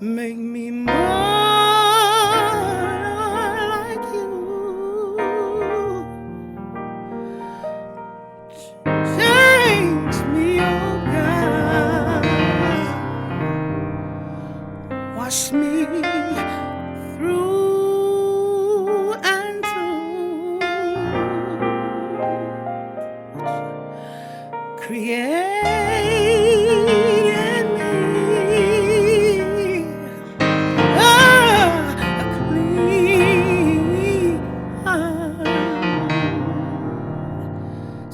Make me more like you. Change me, oh God. Wash me through and through. Create in me a clean heart,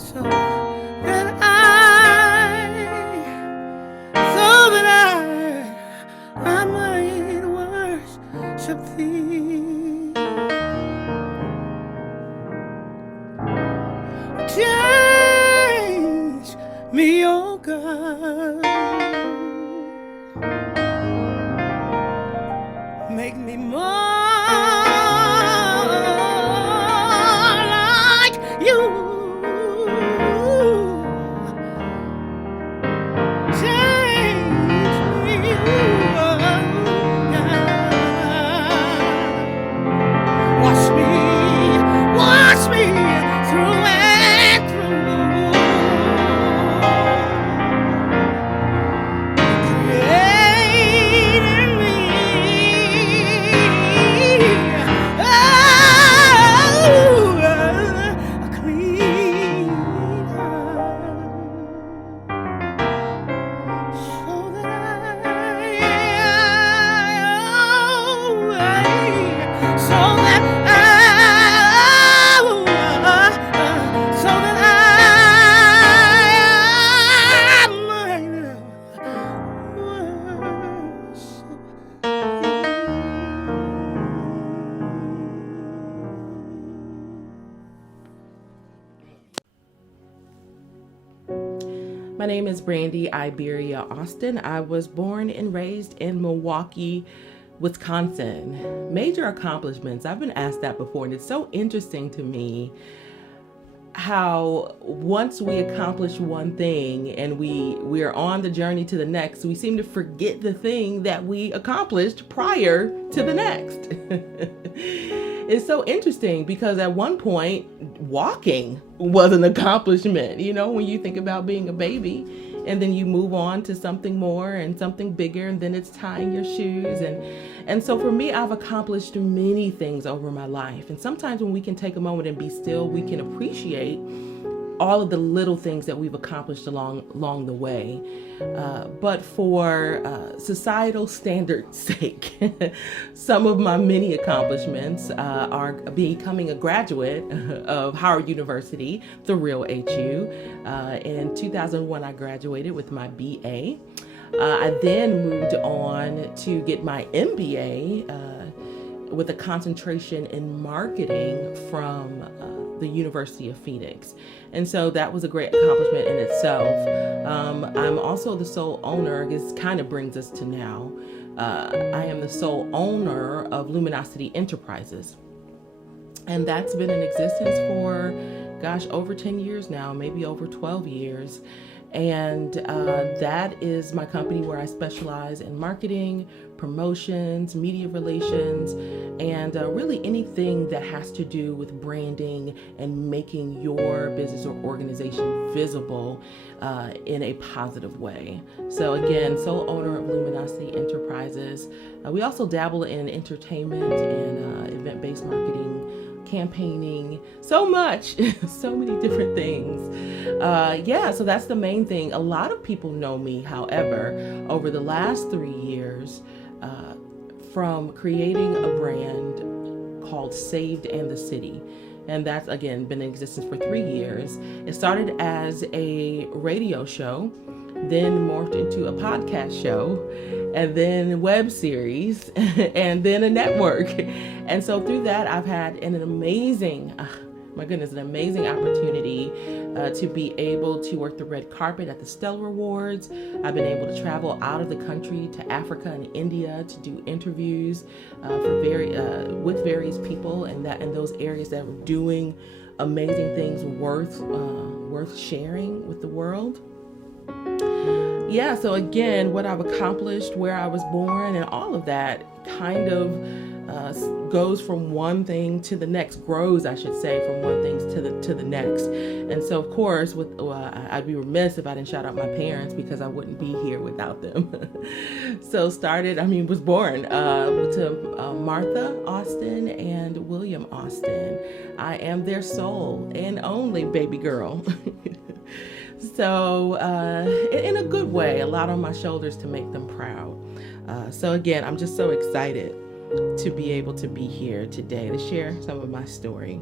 so that I might worship thee. Change me, oh God. Make me more like you. Change me, oh God. Wash me through and through. Create in me a clean heart, so that I might worship My name is Brandi Iberia Austin. I was born and raised in Milwaukee, Wisconsin. Major accomplishments. I've been asked that before, and it's so interesting to me how once we accomplish one thing and we are on the journey to the next, we seem to forget the thing that we accomplished prior to the next. It's so interesting because at one point, walking was an accomplishment. You know, when you think about being a baby, and then you move on to something more and something bigger, and then it's tying your shoes. And so for me, I've accomplished many things over my life. And sometimes when we can take a moment and be still, we can appreciate all of the little things that we've accomplished along the way. But for societal standards' sake, some of my many accomplishments are becoming a graduate of Howard University, the real HU. In 2001, I graduated with my BA. I then moved on to get my MBA with a concentration in marketing from the University of Phoenix. And so that was a great accomplishment in itself. I'm also the sole owner. This kind of brings us to now. I am the sole owner of Luminosity Enterprises. And that's been in existence for, over 10 years now, maybe over 12 years. And that is my company where I specialize in marketing, promotions, media relations, and really anything that has to do with branding and making your business or organization visible in a positive way. So again, sole owner of Luminosity Enterprises. We also dabble in entertainment and event-based marketing, campaigning, so much, so many different things. So that's the main thing. A lot of people know me, however, over the last 3 years, from creating a brand called Saved and the City. And that's, again, been in existence for 3 years. It started as a radio show, then morphed into a podcast show, and then web series, and then a network. And so through that, I've had an amazing opportunity to be able to work the red carpet at the Stellar Awards. I've been able to travel out of the country to Africa and India to do interviews with various people in those areas that were doing amazing things worth sharing with the world. yeah, so again, what I've accomplished, where I was born, and all of that kind of goes from one thing to the next, grows, I should say, from one thing to the next. And so, of course, I'd be remiss if I didn't shout out my parents, because I wouldn't be here without them. So was born to Martha Austin and William Austin. I am their sole and only baby girl. So in a good way, a lot on my shoulders to make them proud. So again, I'm just so excited to be able to be here today to share some of my story.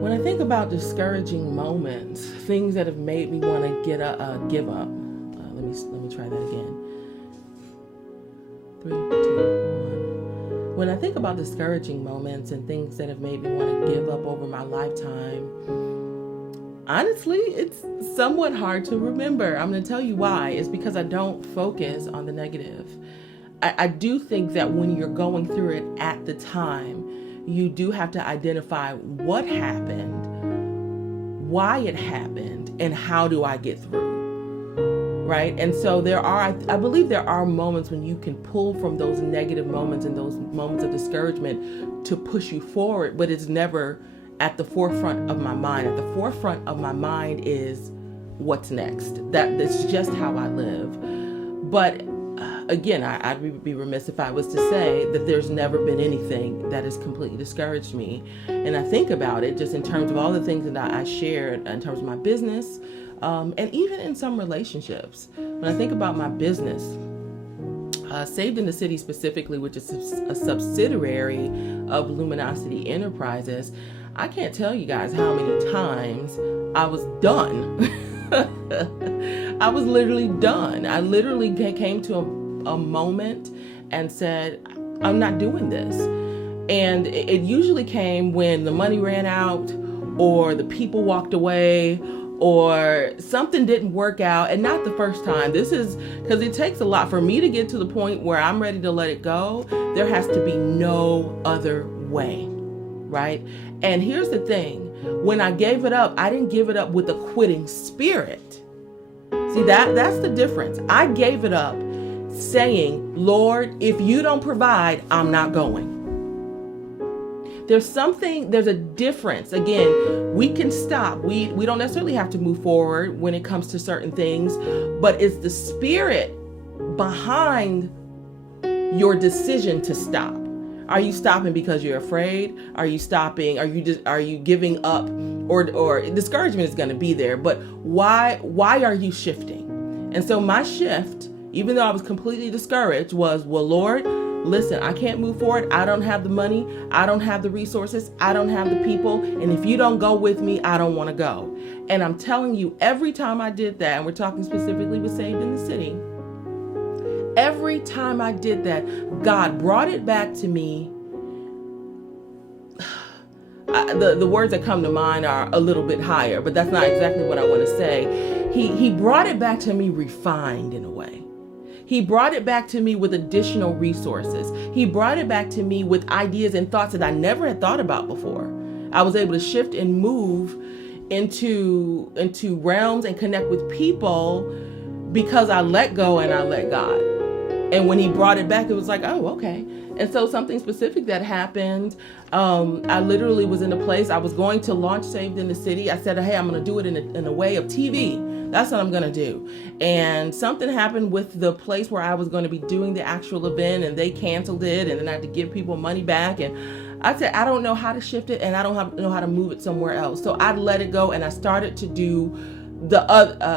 When I think about discouraging moments, things that have made me want to give up. Let me try that again. 3, 2, 1. When I think about discouraging moments and things that have made me want to give up over my lifetime, honestly, it's somewhat hard to remember. I'm going to tell you why. It's because I don't focus on the negative. I do think that when you're going through it at the time, you do have to identify what happened, why it happened, and how do I get through, right? And so I believe there are moments when you can pull from those negative moments and those moments of discouragement to push you forward, but it's never at the forefront of my mind. At the forefront of my mind is what's next. That's just how I live. But again, I'd be remiss if I was to say that there's never been anything that has completely discouraged me. And I think about it just in terms of all the things that I shared in terms of my business, and even in some relationships. When I think about my business, Saved in the City specifically, which is a subsidiary of Luminosity Enterprises, I can't tell you guys how many times I was done. I was literally done. I literally came to a moment and said, I'm not doing this. And it usually came when the money ran out, or the people walked away, or something didn't work out. And not the first time. This is because it takes a lot for me to get to the point where I'm ready to let it go. There has to be no other way, right? And here's the thing. When I gave it up, I didn't give it up with a quitting spirit. See, that's the difference. I gave it up saying, Lord, if you don't provide, I'm not going. There's a difference. Again, we can stop. We don't necessarily have to move forward when it comes to certain things, but it's the spirit behind your decision to stop. Are you stopping because you're afraid? Are you stopping? Are you giving up? Or discouragement is going to be there, but why are you shifting? And so my shift, even though I was completely discouraged, was, well, Lord, listen, I can't move forward. I don't have the money. I don't have the resources. I don't have the people. And if you don't go with me, I don't want to go. And I'm telling you, every time I did that, and we're talking specifically with Saved in the City, every time I did that, God brought it back to me. The words that come to mind are a little bit higher, but that's not exactly what I want to say. He brought it back to me refined in a way. He brought it back to me with additional resources. He brought it back to me with ideas and thoughts that I never had thought about before. I was able to shift and move into realms and connect with people because I let go and I let God. And when he brought it back, it was like, oh, okay. And so something specific that happened, I literally was in a place, I was going to launch Saved in the City. I said, hey, I'm going to do it in a way of TV. That's what I'm going to do. And something happened with the place where I was going to be doing the actual event, and they canceled it, and then I had to give people money back. And I said, I don't know how to shift it, and I don't know how to move it somewhere else. So I let it go, and I started to do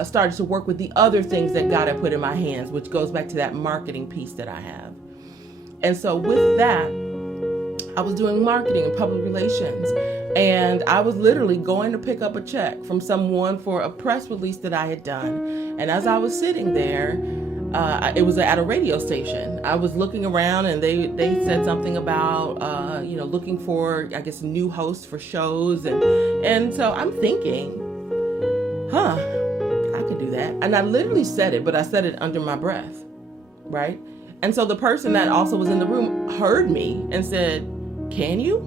started to work with the other things that God had put in my hands, which goes back to that marketing piece that I have. And so with that, I was doing marketing and public relations, and I was literally going to pick up a check from someone for a press release that I had done. And as I was sitting there, it was at a radio station. I was looking around, and they said something about looking for, I guess, new hosts for shows, and so I'm thinking, I could do that. And I literally said it, but I said it under my breath, right? And so the person that also was in the room heard me and said, "Can you?"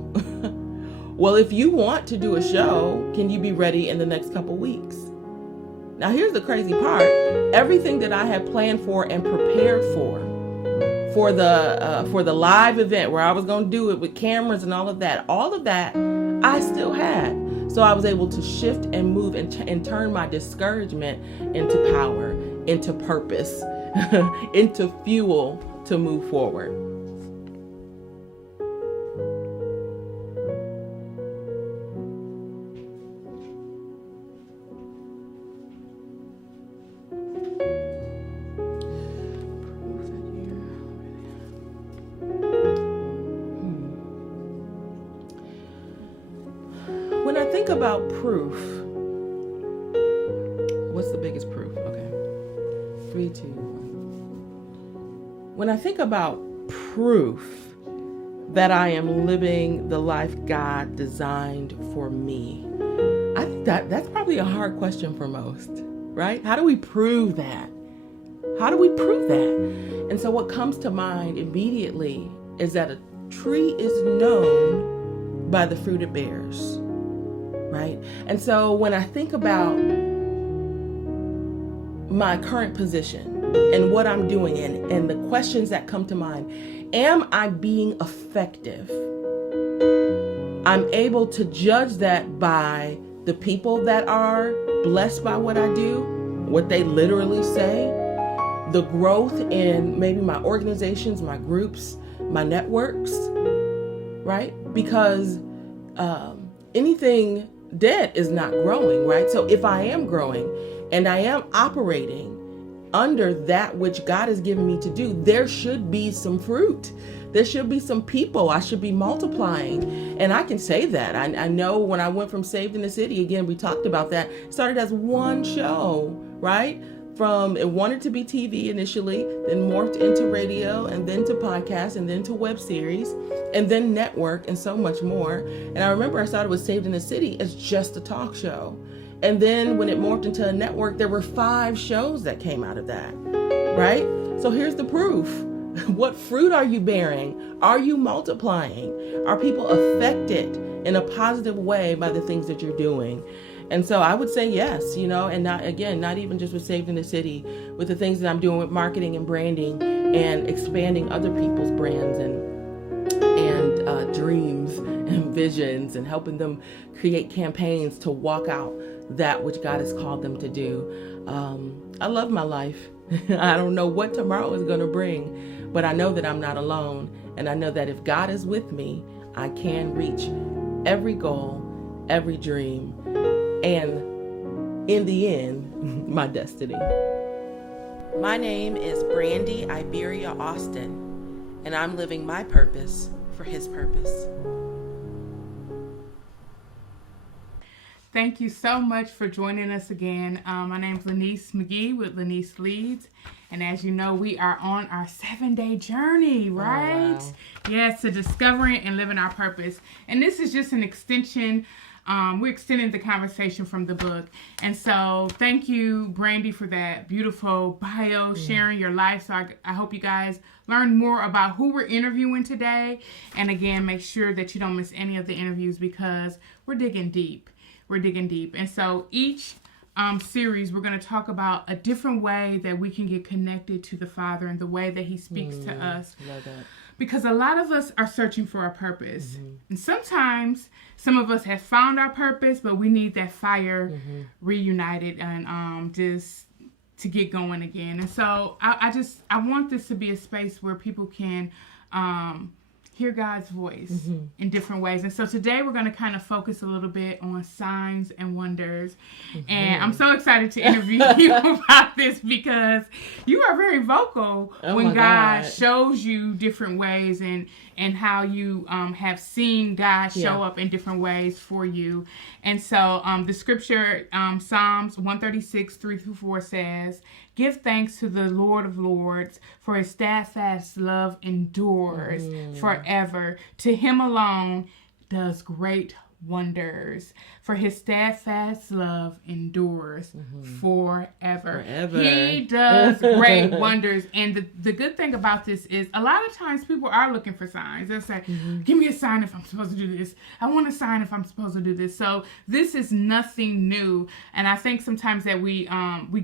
Well, if you want to do a show, can you be ready in the next couple weeks? Now, here's the crazy part. Everything that I had planned for and prepared for the live event where I was going to do it with cameras and all of that, I still had. So I was able to shift and move and turn my discouragement into power, into purpose, into fuel to move forward. When I think about proof, what's the biggest proof? Okay. 3, 2, 1. When I think about proof that I am living the life God designed for me, I think that's probably a hard question for most, right? How do we prove that? How do we prove that? And so what comes to mind immediately is that a tree is known by the fruit it bears. Right? And so when I think about my current position and what I'm doing and the questions that come to mind, am I being effective? I'm able to judge that by the people that are blessed by what I do, what they literally say, the growth in maybe my organizations, my groups, my networks, right? Because anything dead is not growing, right? So if I am growing and I am operating under that which God has given me to do, there should be some fruit. There should be some people. I should be multiplying. And I can say that. I know when I went from Saved in the City, again, we talked about that. It started as one show, right? It wanted to be TV initially, then morphed into radio, and then to podcast, and then to web series, and then network, and so much more. And I remember I started with Saved in the City as just a talk show. And then when it morphed into a network, there were 5 shows that came out of that, right? So here's the proof. What fruit are you bearing? Are you multiplying? Are people affected in a positive way by the things that you're doing? And so I would say yes, and not even just with Saved in the City, with the things that I'm doing with marketing and branding and expanding other people's brands and dreams and visions and helping them create campaigns to walk out that which God has called them to do. I love my life. I don't know what tomorrow is going to bring, but I know that I'm not alone. And I know that if God is with me, I can reach every goal, every dream, and in the end, my destiny. My name is Brandi Iberia Austin, and I'm living my purpose for His purpose. Thank you so much for joining us again. My name is Laneice McGee with Laneice Leads. And as you know, we are on our 7-day journey, right? Oh, wow. Yes, to discovering and living our purpose. And this is just an extension. We're extending the conversation from the book. And so thank you, Brandi, for that beautiful bio, sharing your life. So I hope you guys learn more about who we're interviewing today. And again, make sure that you don't miss any of the interviews because we're digging deep. We're digging deep. And so each series, we're going to talk about a different way that we can get connected to the Father and the way that He speaks to us. Love that. Because a lot of us are searching for our purpose. And sometimes some of us have found our purpose, but we need that fire reunited and just to get going again. And so I want this to be a space where people can hear God's voice in different ways. And so today we're going to kind of focus a little bit on signs and wonders. And I'm so excited to interview you about this because you are very vocal when God shows you different ways and how you have seen God show up in different ways for you. And so the scripture, Psalms 136, 3-4 says, "Give thanks to the Lord of Lords, for his steadfast love endures forever. To him alone does great wonders, for his steadfast love endures forever." He does great wonders. And the good thing about this is a lot of times people are looking for signs. They'll say, give me a sign if I'm supposed to do this. I want a sign if I'm supposed to do this. So this is nothing new. And I think sometimes that we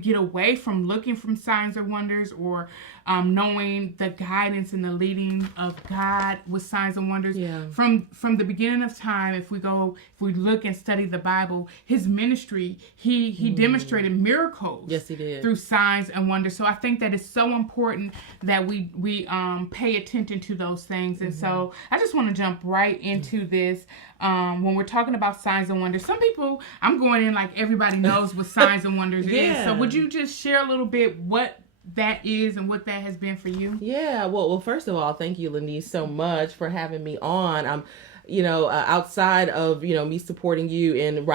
get away from looking for signs or wonders, or knowing the guidance and the leading of God with signs and wonders. From the beginning of time, if we look and study the Bible, his ministry, he demonstrated miracles. Yes, he did. Through signs and wonders. So I think that it's so important that we pay attention to those things. And so I just want to jump right into this. When we're talking about signs and wonders, some people, I'm going in like everybody knows what signs and wonders is. So would you just share a little bit what that is and what that has been for you? Yeah, well, first of all, thank you, Laneice, so much for having me on. I'm, outside of, me supporting you and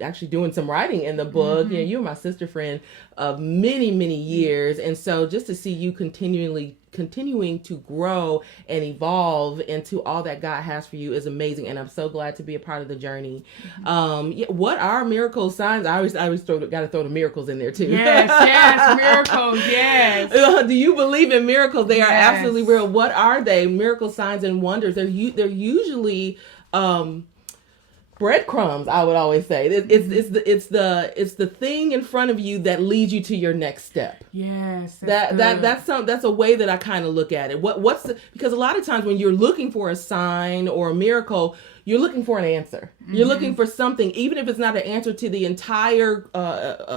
actually doing some writing in the book, you're my sister friend of many, many years. And so just to see you continuing to grow and evolve into all that God has for you is amazing, and I'm so glad to be a part of the journey. What are miracle signs? I always got to throw the miracles in there too. Yes, miracles. Yes. Do you believe in miracles? They are absolutely real. What are they? Miracle signs and wonders. They're usually breadcrumbs, I would always say. It's the thing in front of you that leads you to your next step. Yes. That's a way that I kind of look at it. Because a lot of times when you're looking for a sign or a miracle, you're looking for an answer. You're looking for something, even if it's not an answer to the entire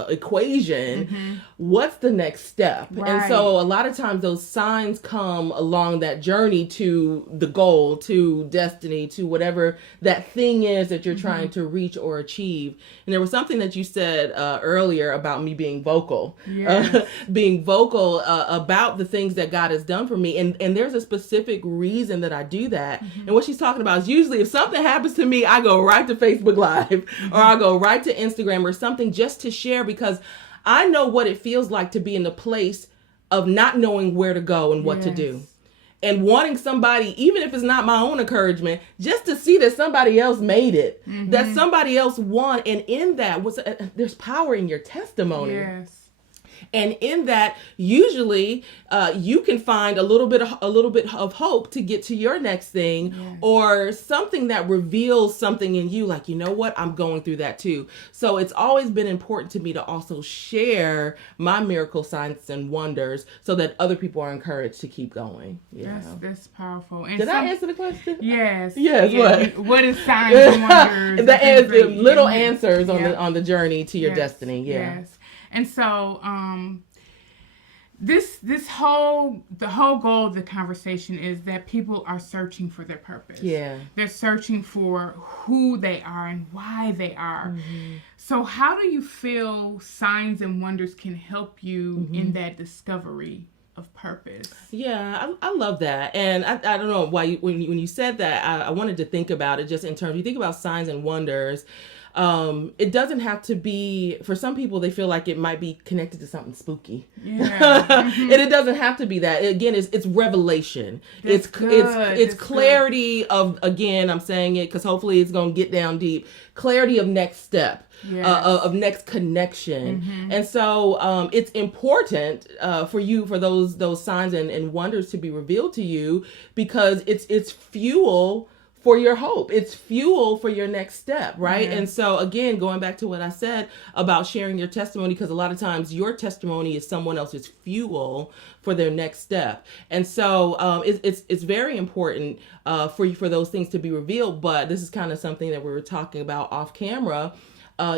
equation. What's the next step? Right. And so a lot of times those signs come along that journey to the goal, to destiny, to whatever that thing is that you're trying to reach or achieve. And there was something that you said earlier about me being vocal. Being vocal about the things that God has done for me. And there's a specific reason that I do that. And what she's talking about is usually if something happens to me, I go right to Facebook Live or I go right to Instagram or something just to share, because I know what it feels like to be in the place of not knowing where to go and what to do. And wanting somebody, even if it's not my own encouragement, just to see that somebody else made it, that somebody else won. And in that, there's power in your testimony. Yes. And in that, usually, you can find a little bit of hope to get to your next thing, or something that reveals something in you. Like, you know what? I'm going through that too. So it's always been important to me to also share my miracle signs and wonders, so that other people are encouraged to keep going. That's powerful. And did I answer the question? Yes. Yes. What is signs and wonders? The little answers on the journey to your destiny. Yes. And so, the whole goal of the conversation is that people are searching for their purpose. They're searching for who they are and why they are. So how do you feel signs and wonders can help you in that discovery of purpose? I love that. And I don't know why when you said that, I wanted to think about it just in terms, you think about signs and wonders. It doesn't have to be, for some people, they feel like it might be connected to something spooky. And it doesn't have to be that. Again, it's revelation. It's clarity of, again, I'm saying it because hopefully it's going to get down deep. Clarity of next step. Of next connection. And so it's important for those signs and wonders to be revealed to you, because it's fuel for your hope. It's fuel for your next step, right? And so again, going back to what I said about sharing your testimony, because a lot of times your testimony is someone else's fuel for their next step. And so it's very important for those things to be revealed. But this is kind of something that we were talking about off camera.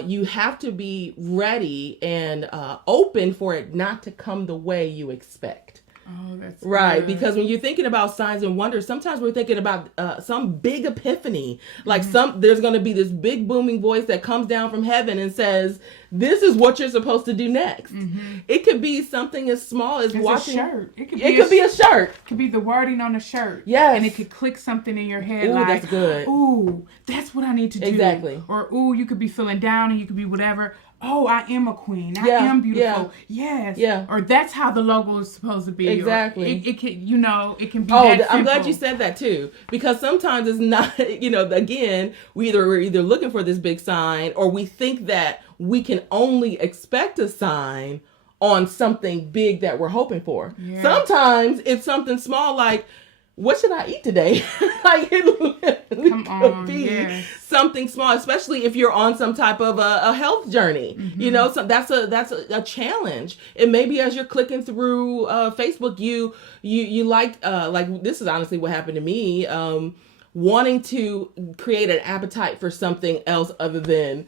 You have to be ready and open for it not to come the way you expect. Oh, that's right. good. Because when you're thinking about signs and wonders, sometimes we're thinking about some big epiphany. Like there's going to be this big booming voice that comes down from heaven and says, this is what you're supposed to do next. It could be something as small as watching a shirt. It could be a shirt. It could be the wording on the shirt. Yes. And it could click something in your head. Ooh, like, that's good. Ooh, that's what I need to do. Exactly. Or, ooh, you could be feeling down and you could be whatever. Oh, I am a queen. I am beautiful. Yes. Yeah. Or that's how the logo is supposed to be. Exactly. Or it can, it can be Oh, that I'm glad simple. you said that too, because sometimes it's not, again, we're either looking for this big sign, or we think that we can only expect a sign on something big that we're hoping for. Yeah. Sometimes it's something small, like, what should I eat today? Like, it could be something small, especially if you're on some type of a health journey. So that's a challenge. It may be as you're clicking through Facebook, you like this is honestly what happened to me, wanting to create an appetite for something else other than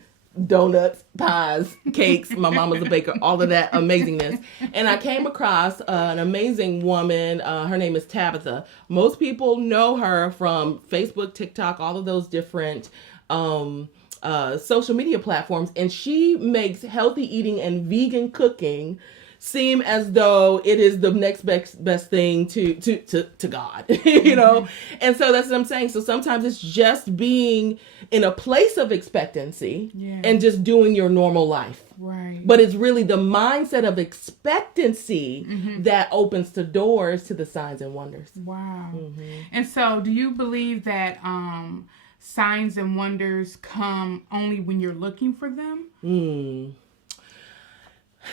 donuts, pies, cakes, my mama's a baker, all of that amazingness. And I came across an amazing woman. Her name is Tabitha. Most people know her from Facebook, TikTok, all of those different social media platforms. And she makes healthy eating and vegan cooking seem as though it is the next best thing to God, And so that's what I'm saying. So sometimes it's just being in a place of expectancy and just doing your normal life. Right. But it's really the mindset of expectancy that opens the doors to the signs and wonders. Wow. And so do you believe that signs and wonders come only when you're looking for them?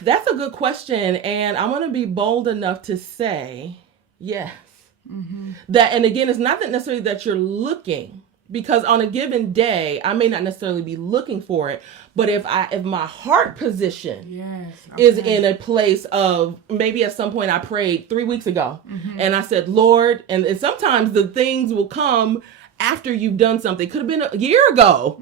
That's a good question, and I'm going to be bold enough to say yes. That, and again, it's not that necessarily that you're looking, because on a given day, I may not necessarily be looking for it, but if my heart position is in a place of, maybe at some point I prayed 3 weeks ago, and I said, Lord, and sometimes the things will come after you've done something. It could have been a year ago,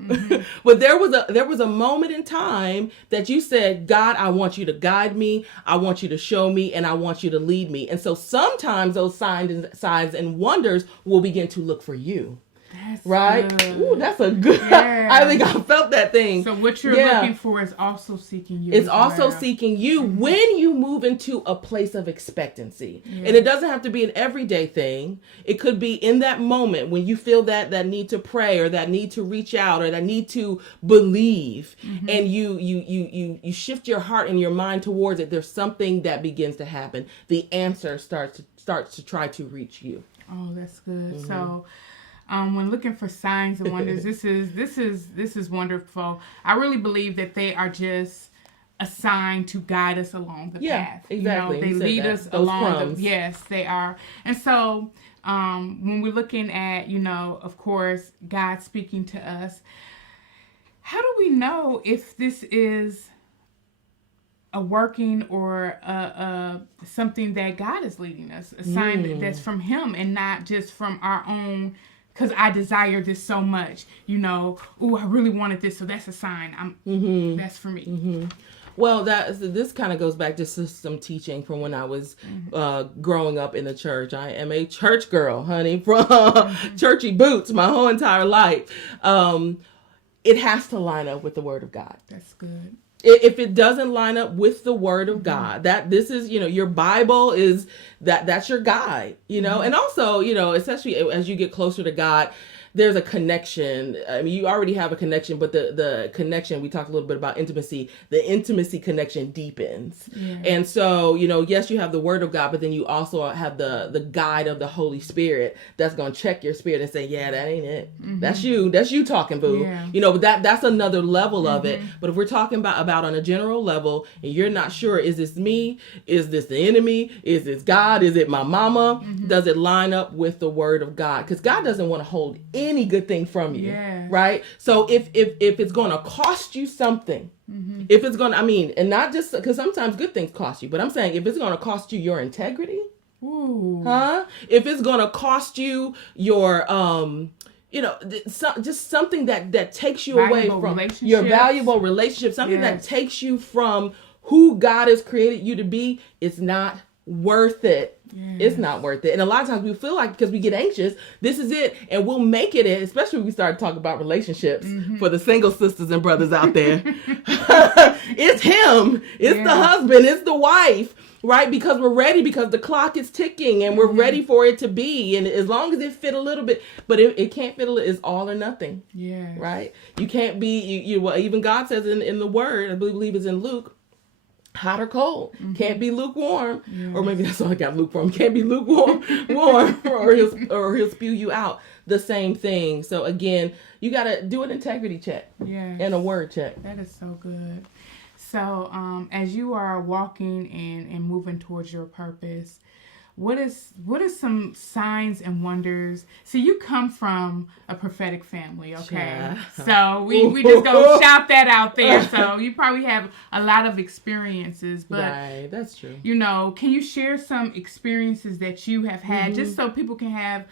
but there was a moment in time that you said, God, I want you to guide me, I want you to show me, and I want you to lead me. And so sometimes those signs and wonders will begin to look for you. That's right? Good. Ooh, that's a good, I think I felt that thing. So what you're looking for is also seeking you. It's also seeking you when you move into a place of expectancy. And it doesn't have to be an everyday thing. It could be in that moment when you feel that need to pray, or that need to reach out, or that need to believe, and you shift your heart and your mind towards it. There's something that begins to happen. The answer starts to try to reach you. Oh, that's good. So when looking for signs and wonders, this is wonderful. I really believe that they are just a sign to guide us along the path. Exactly. They lead us along. Yes, they are. And so when we're looking at, of course, God speaking to us, how do we know if this is a working or something that God is leading us, a sign that's from Him and not just from our own? Because I desire this so much, ooh, I really wanted this, so that's a sign. That's for me. Well, this kind of goes back to some teaching from when I was growing up in the church. I am a church girl, honey, from churchy boots my whole entire life. It has to line up with the Word of God. That's good. If it doesn't line up with the Word of God, that this is, your Bible is that's your guide, and also, especially as you get closer to God, there's a connection. I mean, you already have a connection, but the connection, we talked a little bit about intimacy, the intimacy connection deepens. And so, yes, you have the Word of God, but then you also have the guide of the Holy Spirit that's going to check your spirit and say, yeah, that ain't it. That's you talking, boo. But that's another level of it. But if we're talking about on a general level, and you're not sure, is this me? Is this the enemy? Is this God? Is it my mama? Does it line up with the Word of God? Because God doesn't want to hold any good thing from you, right? So if it's going to cost you something, if it's going to, and not just because sometimes good things cost you, but I'm saying if it's going to cost you your integrity, if it's going to cost you your, just something that takes you away from your valuable relationship, something that takes you from who God has created you to be, it's not worth it. It's not worth it. And a lot of times we feel like, because we get anxious, this is it. And we'll make it, especially when we start talking about relationships for the single sisters and brothers out there. It's him. It's the husband. It's the wife. Right? Because we're ready, because the clock is ticking and we're ready for it to be. And as long as it fit a little bit, but it can't fit a little, it's all or nothing. Yeah. Right? You can't be, well, even God says in the word, I believe it's in Luke, hot or cold. Can't be lukewarm. Yes. Or maybe that's all I got, lukewarm. Can't be lukewarm or he'll spew you out. The same thing. So again, you got to do an integrity check and a word check. That is so good. So as you are walking and moving towards your purpose, what is some signs and wonders? See, you come from a prophetic family, okay? Yeah. So we just go shout that out there. So you probably have a lot of experiences, but right, that's true. You know, can you share some experiences that you have had, just so people can have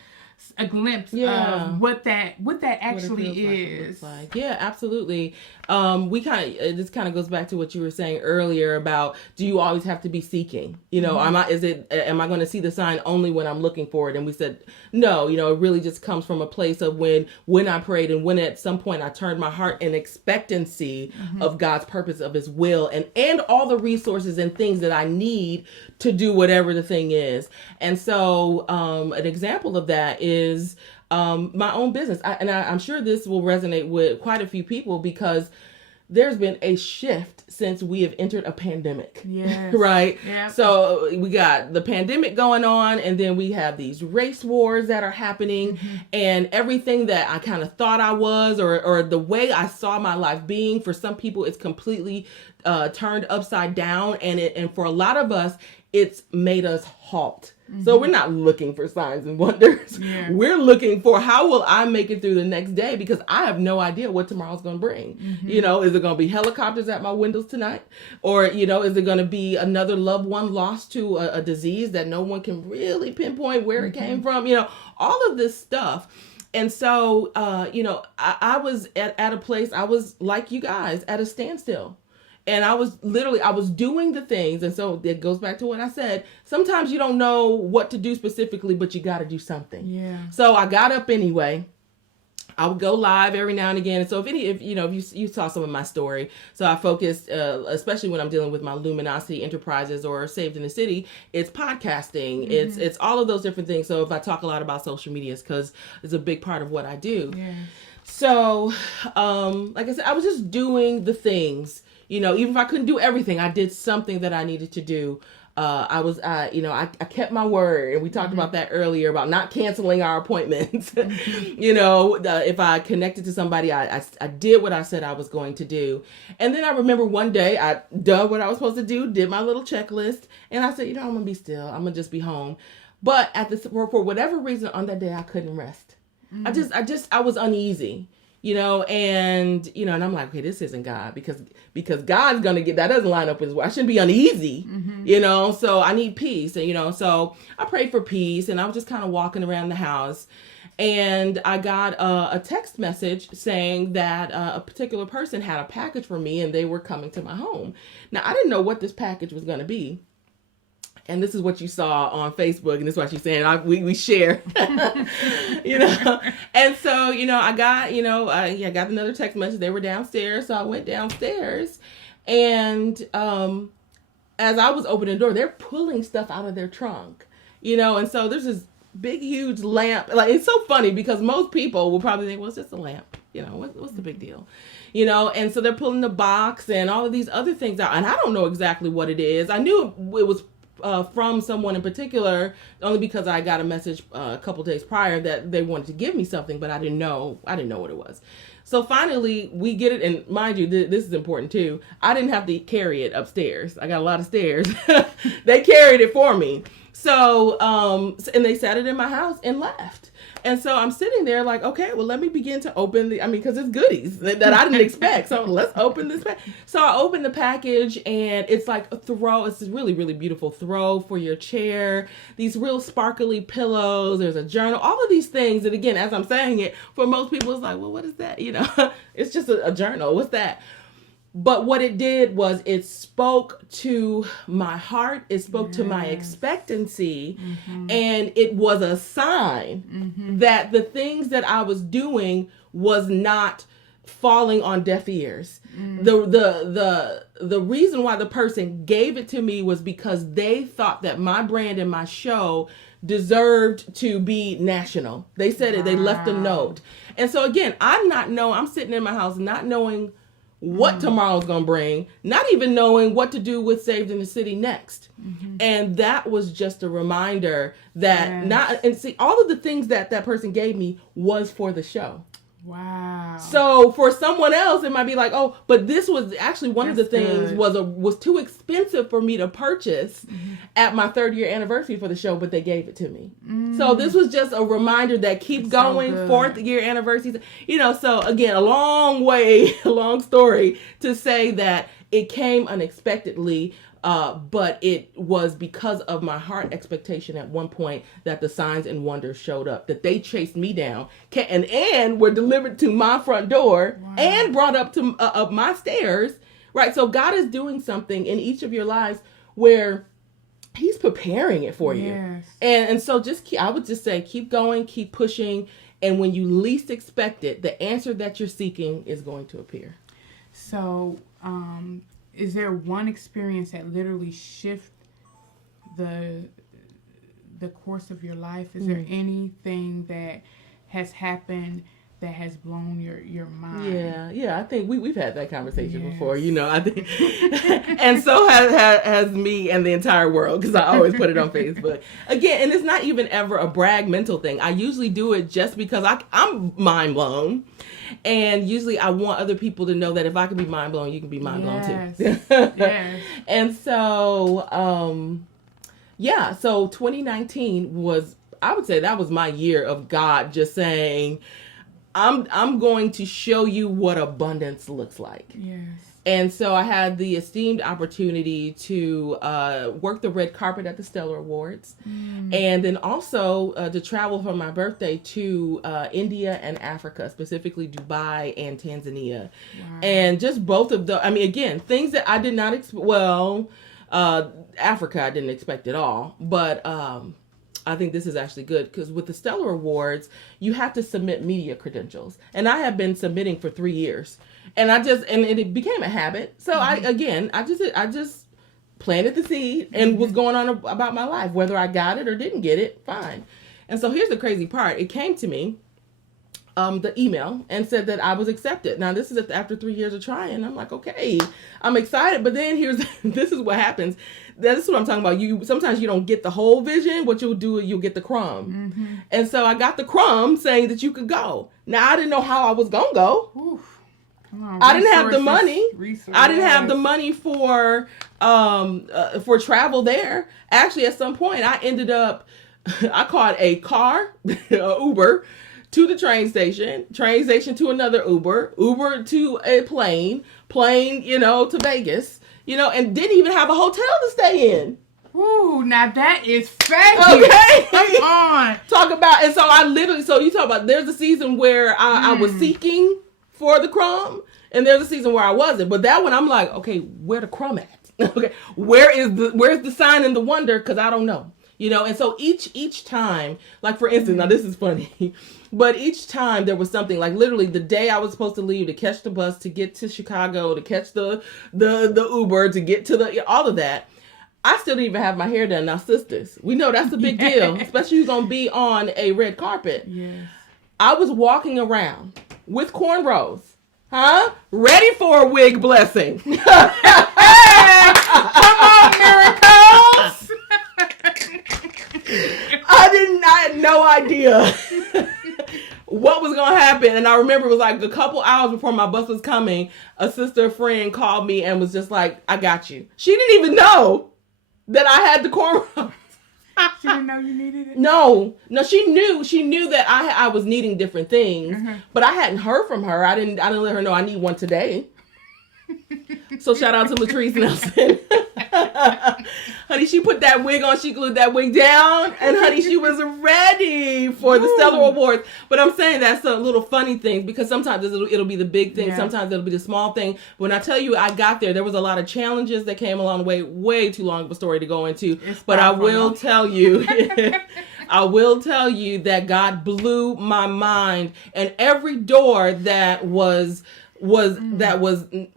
a glimpse of what that actually is? Like. Yeah, absolutely. This kind of goes back to what you were saying earlier about, do you always have to be seeking? You know, am I going to see the sign only when I'm looking for it? And we said, no, you know, it really just comes from a place of when I prayed and when at some point I turned my heart in expectancy of God's purpose, of his will, and all the resources and things that I need to do whatever the thing is. And so an example of that is my own business. I'm sure this will resonate with quite a few people, because there's been a shift since we have entered a pandemic. Yes. Right? Yep. So we got the pandemic going on, and then we have these race wars that are happening, and everything that I kind of thought I was, or the way I saw my life being, for some people it's completely turned upside down, and for a lot of us it's made us halt. So we're not looking for signs and wonders. Yeah. We're looking for, how will I make it through the next day? Because I have no idea what tomorrow's going to bring. You know, is it going to be helicopters at my windows tonight? Or, you know, is it going to be another loved one lost to a disease that no one can really pinpoint where it came from? You know, all of this stuff. And so, you know, I was at a place, I was like you guys, at a standstill. And I was doing the things. And so it goes back to what I said. Sometimes you don't know what to do specifically, but you got to do something. Yeah. So I got up anyway. I would go live every now and again. And so if you saw some of my story, so I focused, especially when I'm dealing with my Luminosity Enterprises or Saved in the City, it's podcasting. It's all of those different things. So if I talk a lot about social media, it's because it's a big part of what I do. Yeah. So, like I said, I was just doing the things. You know, even if I couldn't do everything, I did something that I needed to do. I kept my word, and we talked about that earlier, about not canceling our appointments. You know, if I connected to somebody, I did what I said I was going to do. And then I remember one day I done what I was supposed to do, did my little checklist, and I said, you know, I'm gonna be still. I'm gonna just be home. But for whatever reason on that day, I couldn't rest. I was uneasy. You know, and I'm like, okay, this isn't God, because God's going to get, that doesn't line up with his word. I shouldn't be uneasy, you know, so I need peace. And, you know, so I prayed for peace, and I was just kind of walking around the house, and I got a text message saying that a particular person had a package for me, and they were coming to my home. Now, I didn't know what this package was going to be. And this is what you saw on Facebook, and this is what she's saying. We share, you know. And so, you know, I got another text message. They were downstairs, so I went downstairs, and as I was opening the door, they're pulling stuff out of their trunk, you know. And so there's this big, huge lamp. Like, it's so funny because most people will probably think, well, it's just a lamp, you know. What's the big deal? You know, and so they're pulling the box and all of these other things out, and I don't know exactly what it is. I knew it was from someone in particular, only because I got a message a couple days prior that they wanted to give me something, but I didn't know what it was. So finally we get it, and mind you, this is important too. I didn't have to carry it upstairs. I got a lot of stairs. They carried it for me. So, and they sat it in my house and left. And so I'm sitting there like, okay, well, let me begin to open because it's goodies that I didn't expect. So let's open this package. So I opened the package, and it's like a throw. It's a really, really beautiful throw for your chair. These real sparkly pillows. There's a journal. All of these things. And again, as I'm saying it, for most people, it's like, well, what is that? You know, it's just a journal. What's that? But what it did was it spoke to my heart. It spoke to my expectancy. And it was a sign that the things that I was doing was not falling on deaf ears. The reason why the person gave it to me was because they thought that my brand and my show deserved to be national. They said it. They left a note. And so again, I'm sitting in my house not knowing what tomorrow's gonna bring, not even knowing what to do with Saved in the City next. And that was just a reminder that all of the things that person gave me was for the show. Wow. So for someone else, it might be like, oh, but this was actually one of the things was too expensive for me to purchase at my 3rd year anniversary for the show, but they gave it to me. So this was just a reminder that keep going, 4th year anniversaries. So again, a long story to say that it came unexpectedly. But it was because of my heart expectation at one point that the signs and wonders showed up, that they chased me down and were delivered to my front door and brought up to up my stairs. Right. So God is doing something in each of your lives where he's preparing it for you. Yes. And so I would just say, keep going, keep pushing. And when you least expect it, the answer that you're seeking is going to appear. So, is there one experience that literally shift the course of your life? Is there anything that has happened that has blown your mind? Yeah. I think we've had that conversation before. I think, and so has me and the entire world, because I always put it on Facebook. Again, and it's not even ever a brag mental thing. I usually do it just because I'm mind blown. And usually I want other people to know that if I can be mind blown, you can be mind blown too. Yes. And so, so 2019 I would say that was my year of God just saying, I'm going to show you what abundance looks like. Yes. And so I had the esteemed opportunity to work the red carpet at the Stellar Awards, and then also to travel for my birthday to India and Africa, specifically Dubai and Tanzania. Wow. And just both of the, again, things that I did not expect. Well, Africa I didn't expect at all, but I think this is actually good because with the Stellar Awards, you have to submit media credentials. And I have been submitting for 3 years. And it became a habit. So I just planted the seed and was going on about my life. Whether I got it or didn't get it, fine. And so here's the crazy part. It came to me, the email, and said that I was accepted. Now this is after 3 years of trying. I'm like, okay, I'm excited. But then this is what happens. This is what I'm talking about. Sometimes you don't get the whole vision. What you'll do is you'll get the crumb. And so I got the crumb saying that you could go. Now I didn't know how I was going to go. Oof. I didn't have the money. I didn't have the money for travel there. Actually, at some point, I ended up, I called a car, Uber, to the train station to another Uber to a plane, to Vegas, and didn't even have a hotel to stay in. Ooh, now that is faith. Okay. Come on. Talk about, and so you talk about, there's a season where I was seeking for the crumb, and there's a season where I wasn't. But that one, I'm like, okay, where the crumb at? Okay, where's the sign and the wonder? Because I don't know, And so each time, like for instance, now this is funny, but each time there was something, like literally the day I was supposed to leave to catch the bus to get to Chicago, to catch the Uber to get to all of that. I still didn't even have my hair done. Now, sisters, we know that's a big deal, especially you're gonna be on a red carpet. Yes. I was walking around with cornrows, ready for a wig blessing. Hey, come on, miracles! I had no idea what was going to happen. And I remember it was like a couple hours before my bus was coming, a sister friend called me and was just like, I got you. She didn't even know that I had the cornrows. She didn't know you needed it? No, she knew that I was needing different things, but I hadn't heard from her. I didn't let her know I need one today. So shout out to Latrice Nelson. Honey, she put that wig on. She glued that wig down. And honey, she was ready for the Stellar Awards. But I'm saying that's a little funny thing because sometimes it'll be the big thing. Sometimes it'll be the small thing. When I tell you I got there was a lot of challenges that came along the way. Way too long of a story to go into. But I will tell you, I will tell you that God blew my mind. And every door that was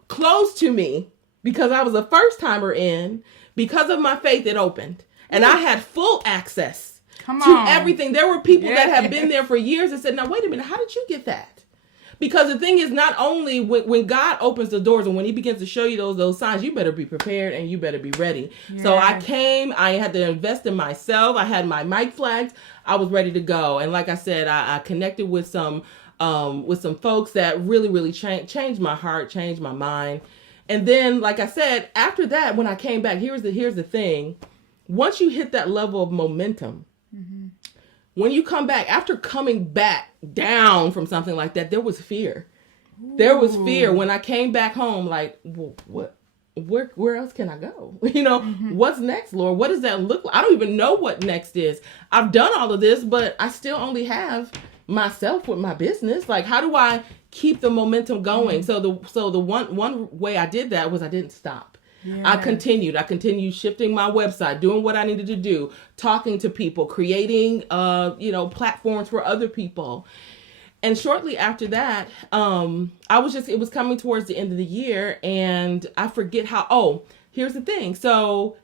closed to me because I was a first timer in, because of my faith, it opened. And I had full access to everything. There were people that had been there for years and said, now, wait a minute, how did you get that? Because the thing is, not only when God opens the doors and when he begins to show you those signs, you better be prepared and you better be ready. Yes. So I came, I had to invest in myself. I had my mic flags. I was ready to go. And like I said, I connected with some folks that really, really changed my heart, changed my mind. And then, like I said, after that, when I came back, here's the thing. Once you hit that level of momentum, when you come back, after coming back down from something like that, there was fear. Ooh. There was fear when I came back home, like, what? Where else can I go? What's next, Lord? What does that look like? I don't even know what next is. I've done all of this, but I still only have myself with my business. Like, how do I keep the momentum going? So the one way I did that was I didn't stop. Yes. I continued shifting my website, doing what I needed to do, talking to people, creating platforms for other people. And shortly after that, it was coming towards the end of the year, and I forget here's the thing. So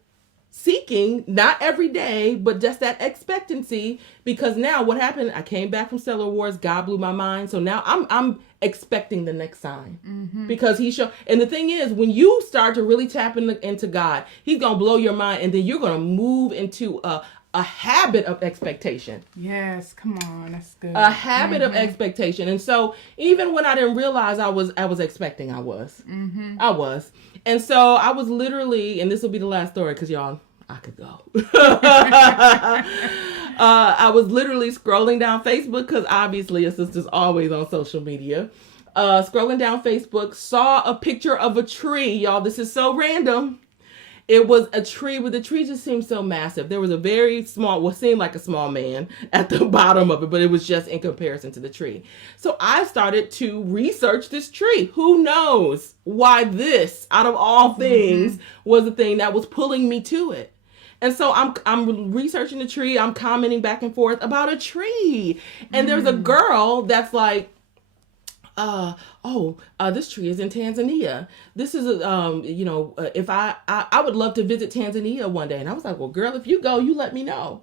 seeking, not every day, but just that expectancy, because now what happened, I came back from Stellar Awards, God blew my mind. So now I'm expecting the next sign, because he showed. And the thing is, when you start to really tap into God, he's going to blow your mind, and then you're going to move into a habit of expectation. Yes, come on, that's good. A habit of expectation. And so even when I didn't realize I was expecting, I was. And so I was literally, and this will be the last story because y'all, I could go. I was literally scrolling down Facebook because obviously a sister's always on social media. Scrolling down Facebook, saw a picture of a tree. Y'all, this is so random. It was a tree, but the tree just seemed so massive. There was a very small, what seemed like a small man at the bottom of it, but it was just in comparison to the tree. So I started to research this tree. Who knows why this, out of all things, was the thing that was pulling me to it. And so I'm researching the tree. I'm commenting back and forth about a tree. And there's a girl that's like, this tree is in Tanzania. This is, if I would love to visit Tanzania one day. And I was like, well, girl, if you go, you let me know.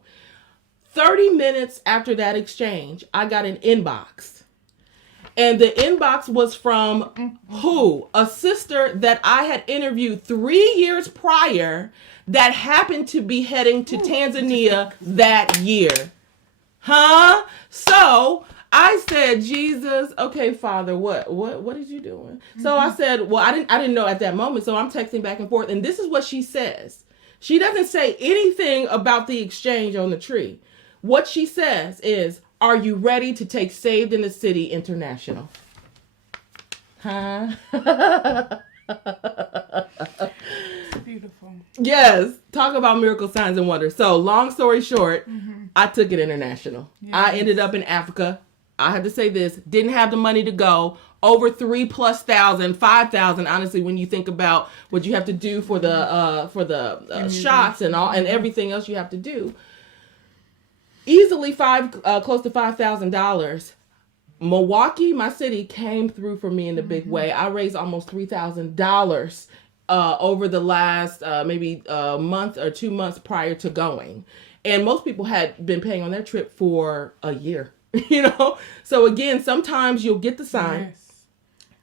30 minutes after that exchange, I got an inbox. And the inbox was from who? A sister that I had interviewed 3 years prior that happened to be heading to Tanzania that year. So I said, Jesus, okay, Father, what is you doing? So I said, well, I didn't know at that moment. So I'm texting back and forth. And this is what she says. She doesn't say anything about the exchange on the tree. What she says is, are you ready to take Saved in the City International? Beautiful. Yes. Talk about miracle signs and wonders. So long story short, I took it international. Yes. I ended up in Africa. I had to say this, didn't have the money to go. Over 3,000+, 5,000. Honestly, when you think about what you have to do for the shots and all and everything else you have to do, easily close to $5,000. Milwaukee, my city, came through for me in a big way. I raised almost $3,000 over the last maybe a month or 2 months prior to going, and most people had been paying on their trip for a year. So again, sometimes you'll get the sign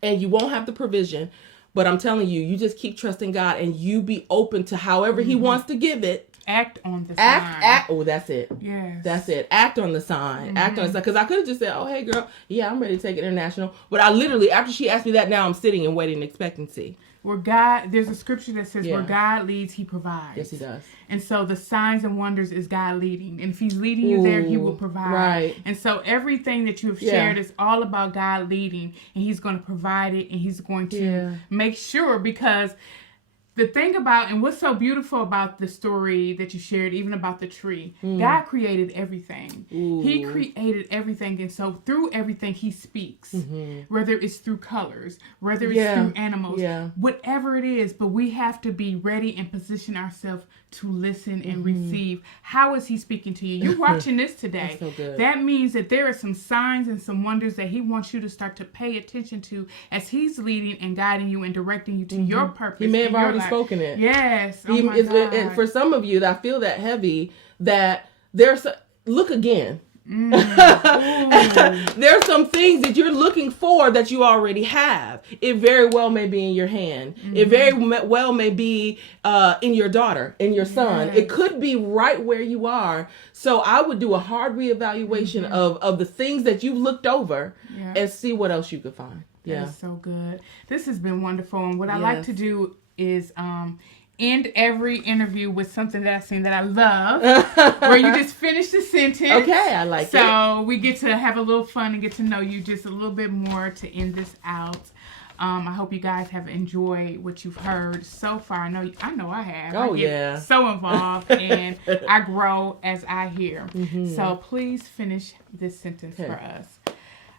and you won't have the provision, but I'm telling you, you just keep trusting God and you be open to however he wants to give it. Act on the sign. Oh, that's it. Yes. That's it. Act on the sign. Act on the sign. Because I could have just said, oh, hey, girl, yeah, I'm ready to take it international. But I literally, after she asked me that, now I'm sitting and waiting in expectancy. There's a scripture that says, where God leads, he provides. Yes, he does. And so the signs and wonders is God leading. And if he's leading you there, he will provide. Right. And so everything that you have shared is all about God leading. And he's going to provide it. And he's going to make sure, because the thing about, and what's so beautiful about the story that you shared, even about the tree, God created everything. Ooh. He created everything. And so through everything, he speaks, whether it's through colors, whether it's through animals, whatever it is. But we have to be ready and position ourselves to listen and receive. How is he speaking to you? You're watching this today. That's so good. That means that there are some signs and some wonders that he wants you to start to pay attention to as he's leading and guiding you and directing you to your purpose. He may have already spoken it. Yes. Oh my God. And for some of you, I feel that heavy, that there's, look again. There's some things that you're looking for that you already have. It very well may be in your hand. It very well may be in your daughter, in your son. It could be right where you are. So I would do a hard reevaluation of the things that you've looked over and see what else you could find. Yeah. That's so good. This has been wonderful. And what I like to do is end every interview with something that I've seen that I love, where you just finish the sentence. Okay, I like it. So we get to have a little fun and get to know you just a little bit more to end this out. I hope you guys have enjoyed what you've heard so far. I know I have. Oh, I get so involved and I grow as I hear. So please finish this sentence for us.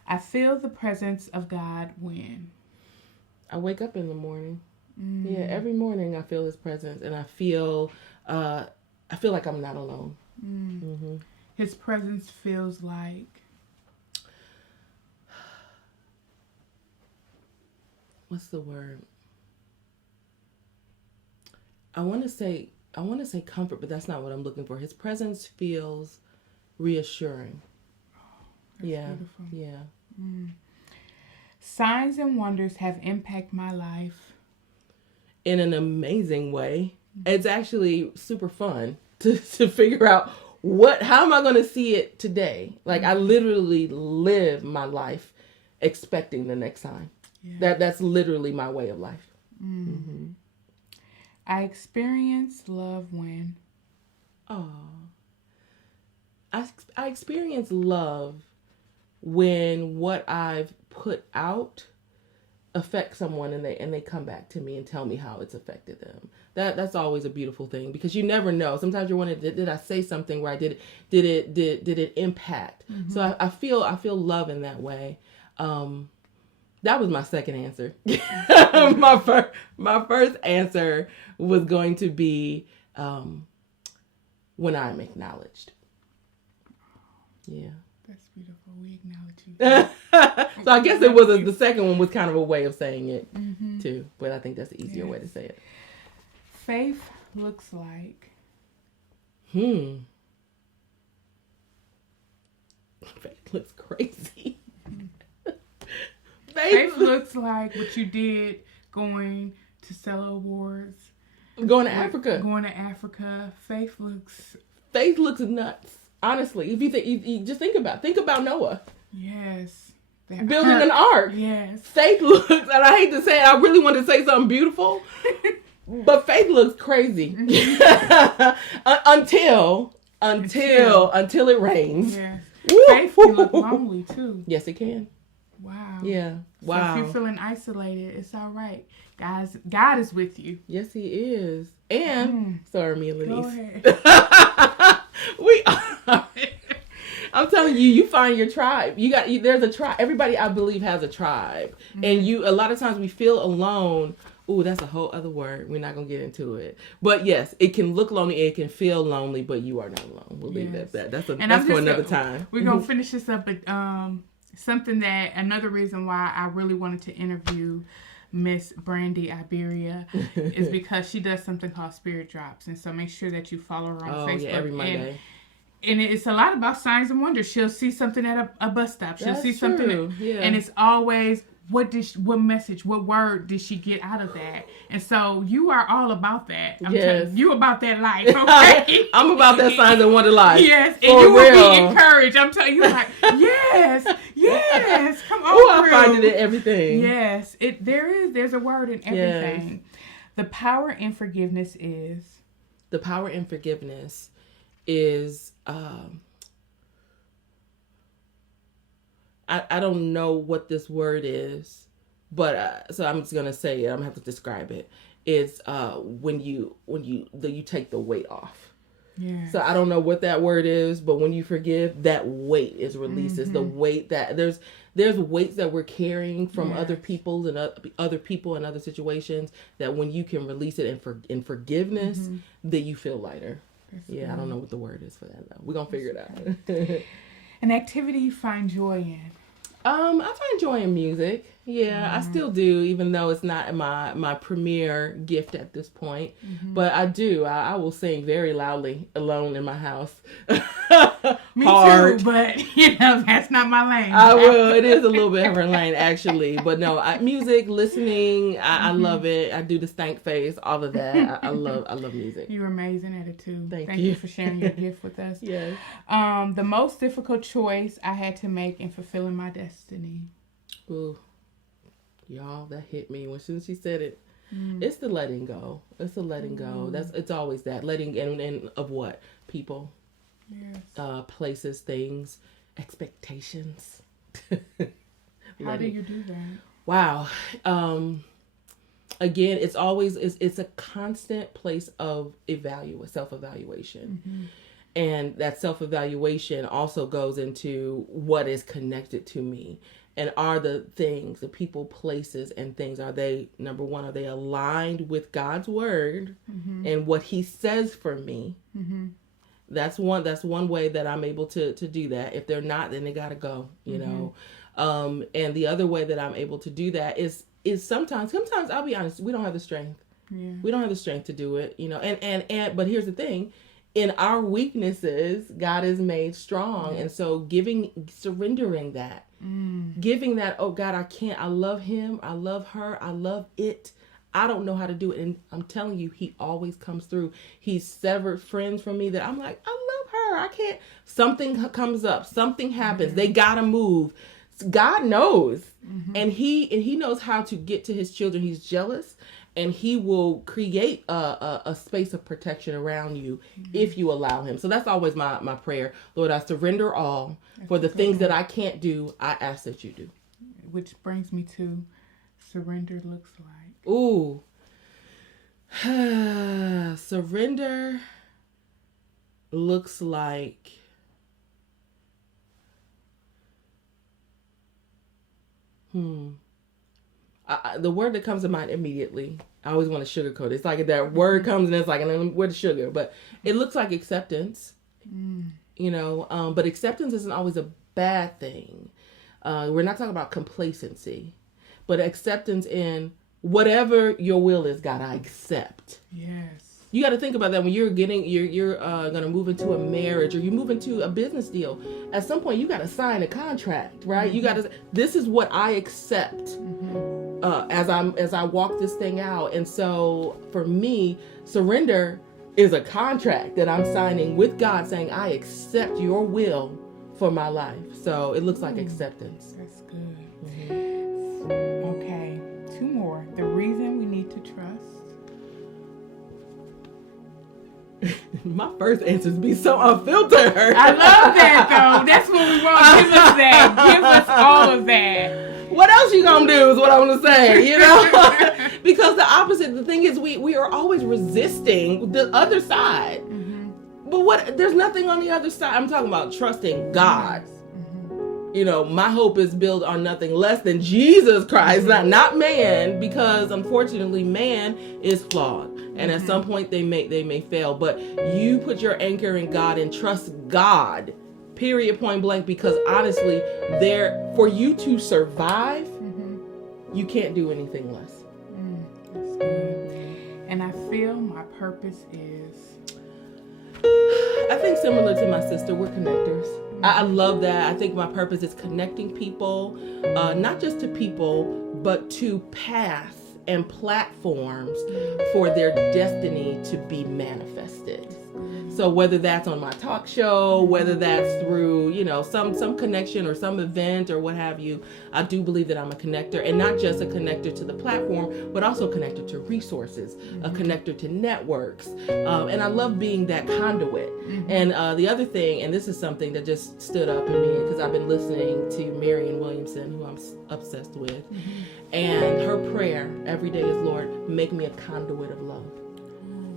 I feel the presence of God when I wake up in the morning. Yeah, every morning I feel his presence, and I feel like I'm not alone. His presence feels like, what's the word? I want to say comfort, but that's not what I'm looking for. His presence feels reassuring. beautiful. Yeah. Signs and wonders have impacted my life in an amazing way. It's actually super fun to figure out how am I going to see it today? Like I literally live my life expecting the next sign. That's literally my way of life. I experience love when. I experience love when what I've put out affect someone and they come back to me and tell me how it's affected them. That's always a beautiful thing, because you never know. Sometimes you're wondering, did I say something where I did it impact? So I feel love in that way. That was my second answer. my first answer was going to be when I'm acknowledged. Yeah. That's beautiful. We acknowledge you. So I guess it was the second one was kind of a way of saying it too, but I think that's the easier way to say it. Faith looks like. Faith looks crazy. Faith looks like what you did going to Solo Awards. Going to Africa. Going to Africa. Faith looks nuts. Honestly, if you just think about Noah. Yes. Building an ark. Yes. Faith looks, and I hate to say it, I really wanted to say something beautiful, but faith looks crazy. until it rains. Yes. Faith can look lonely too. Yes, it can. Wow. Yeah. Wow. So if you're feeling isolated, it's all right. Guys, God is with you. Yes, he is. And sorry, me and Laneice. Go ahead. We are. I'm telling you, you find your tribe. There's a tribe. Everybody, I believe, has a tribe. And a lot of times we feel alone. Ooh, that's a whole other word. We're not going to get into it. But yes, it can look lonely. It can feel lonely, but you are not alone. We'll leave it at that. That's for another time. We're going to finish this up, but another reason why I really wanted to interview Miss Brandi Iberia is because she does something called Spirit Drops. And so make sure that you follow her on Facebook. Yeah, every Monday. And it's a lot about signs and wonders. She'll see something at a bus stop. She'll see something. And it's always, what message, what word did she get out of that? And so you are all about that. You about that life, okay? I'm about that signs and wonder life. Yes, and you will be encouraged. I'm telling you, like, yes, come on. Oh, I find it in everything. Yes, there's a word in everything. Yes. The power in forgiveness is. The power in forgiveness is. I don't know what this word is, but so I'm just gonna say it. I'm gonna have to describe it. is when you take the weight off. Yeah. So I don't know what that word is, but when you forgive, that weight is released. It's the weight that there's weights that we're carrying from other people and other people and other situations, that when you can release it in forgiveness, that you feel lighter. That's good. I don't know what the word is for that though. We're gonna figure it out. An activity you find joy in? I find joy in music. Yeah, I still do, even though it's not my premier gift at this point. But I do. I will sing very loudly alone in my house. Me Hard. too, but that's not my lane. I will. It is a little bit of her lane, actually. But no, music, listening, I love it. I do the stank face, all of that. I love music. You're amazing at it too. Thank you you for sharing your gift with us. Yes. The most difficult choice I had to make in fulfilling my destiny. Ooh. Y'all, that hit me when she said it. It's the letting go. It's the letting go. It's always that letting and of what? People, yes. Places, things, expectations. How do you do that? Wow. Again, it's always it's a constant place of self-evaluation. And that self-evaluation also goes into what is connected to me. And are the things, the people, places, and things, are they, number one, are they aligned with God's word and what he says for me? That's one way that I'm able to do that. If they're not, then they got to go, you know. And the other way that I'm able to do that is sometimes I'll be honest, we don't have the strength. Yeah. We don't have the strength to do it, you know. And but here's the thing. In our weaknesses, God is made strong. And so surrendering that, giving that, oh God, I can't, I love him, I love her, I love it. I don't know how to do it. And I'm telling you, he always comes through. He's severed friends from me that I'm like, I love her. I can't, something comes up, something happens. They got to move. God knows. And he knows how to get to his children. He's jealous. And he will create a space of protection around you if you allow him. So that's always my prayer. Lord, I surrender all. For the things that I can't do, I ask that you do. Which brings me to surrender looks like. Ooh. Surrender looks like... the word that comes to mind immediately, I always want to sugarcoat it. It's like that word comes and it's like, and then where's the sugar? But it looks like acceptance, you know, but acceptance isn't always a bad thing. We're not talking about complacency, but acceptance in whatever your will is, God, I accept. Yes. You got to think about that when you're going to move into a marriage or you move into a business deal. At some point, you got to sign a contract, right? You got to, this is what I accept as I walk this thing out. And so for me, surrender is a contract that I'm signing with God saying, I accept your will for my life. So it looks like acceptance. That's good. Okay, 2 more. The reason we need to trust. My first answer is be so unfiltered. I love that though. That's what we want. Give us that. Give us all of that. What else you gonna do is what I'm gonna say, you know? Because the opposite, the thing is we are always resisting the other side. But there's nothing on the other side. I'm talking about trusting God. You know, my hope is built on nothing less than Jesus Christ, not man, because unfortunately man is flawed. And at some point they may fail. But you put your anchor in God and trust God, period, point blank, because honestly, for you to survive, you can't do anything less. That's good. And I feel my purpose is... I think similar to my sister, we're connectors. I love that. I think my purpose is connecting people, not just to people, but to paths and platforms for their destiny to be manifested. So whether that's on my talk show, whether that's through, you know, some connection or some event or what have you, I do believe that I'm a connector, and not just a connector to the platform, but also a connector to resources, a connector to networks. And I love being that conduit. And the other thing, and this is something that just stood up in me because I've been listening to Marianne Williamson, who I'm obsessed with, and her prayer every day is, Lord, make me a conduit of love.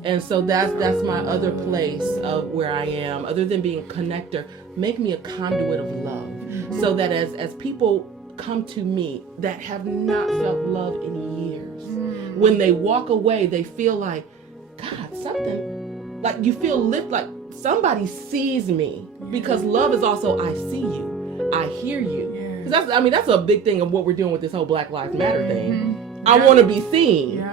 And so that's my other place of where I am. Other than being a connector, make me a conduit of love. So that as people come to me that have not felt love in years, when they walk away, they feel like, God, something, like you feel lift, like somebody sees me. Because love is also, I see you, I hear you. Because that's a big thing of what we're doing with this whole Black Lives Matter thing. I want to be seen.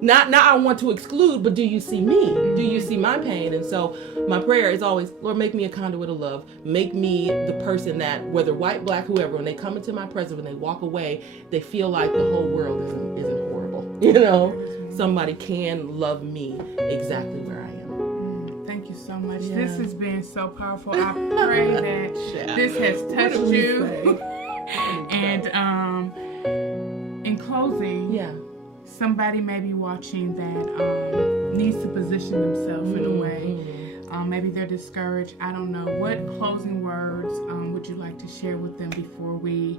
Not I want to exclude, but do you see me? Do you see my pain? And so my prayer is always, Lord, make me a conduit of love. Make me the person that, whether white, black, whoever, when they come into my presence, when they walk away, they feel like the whole world isn't horrible. You know, somebody can love me exactly where I am. Thank you so much. Yeah. This has been so powerful. I pray that this has touched you. And in closing, somebody may be watching that needs to position themselves in a way. Maybe they're discouraged. I don't know. What closing words would you like to share with them before we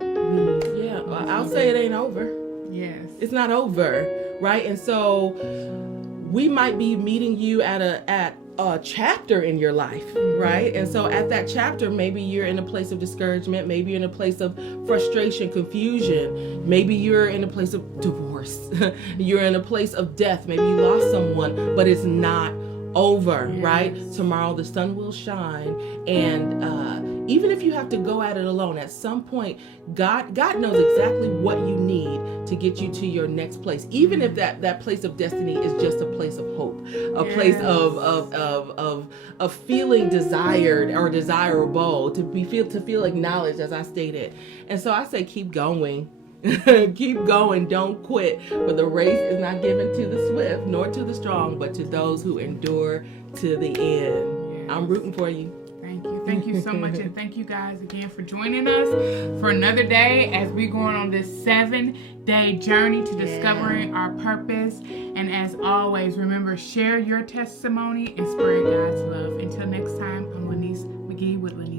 leave? Yeah, well, I'll say it ain't over. Yes. It's not over, right? And so we might be meeting you at a chapter in your life, right? And so at that chapter, maybe you're in a place of discouragement, maybe you're in a place of frustration, confusion, maybe you're in a place of divorce, you're in a place of death, maybe you lost someone, but it's not over, right? Tomorrow the sun will shine, and even if you have to go at it alone, at some point, God knows exactly what you need to get you to your next place. Even if that place of destiny is just a place of hope, a place of feeling desired or desirable, to feel acknowledged, as I stated. And so I say, keep going. Keep going, don't quit. For the race is not given to the swift, nor to the strong, but to those who endure to the end. Yes. I'm rooting for you. Thank you so much, and thank you guys again for joining us for another day as we're going on this 7-day journey to discovering our purpose. And as always, remember, share your testimony and spread God's love. Until next time, I'm Laneice McGee with Laneice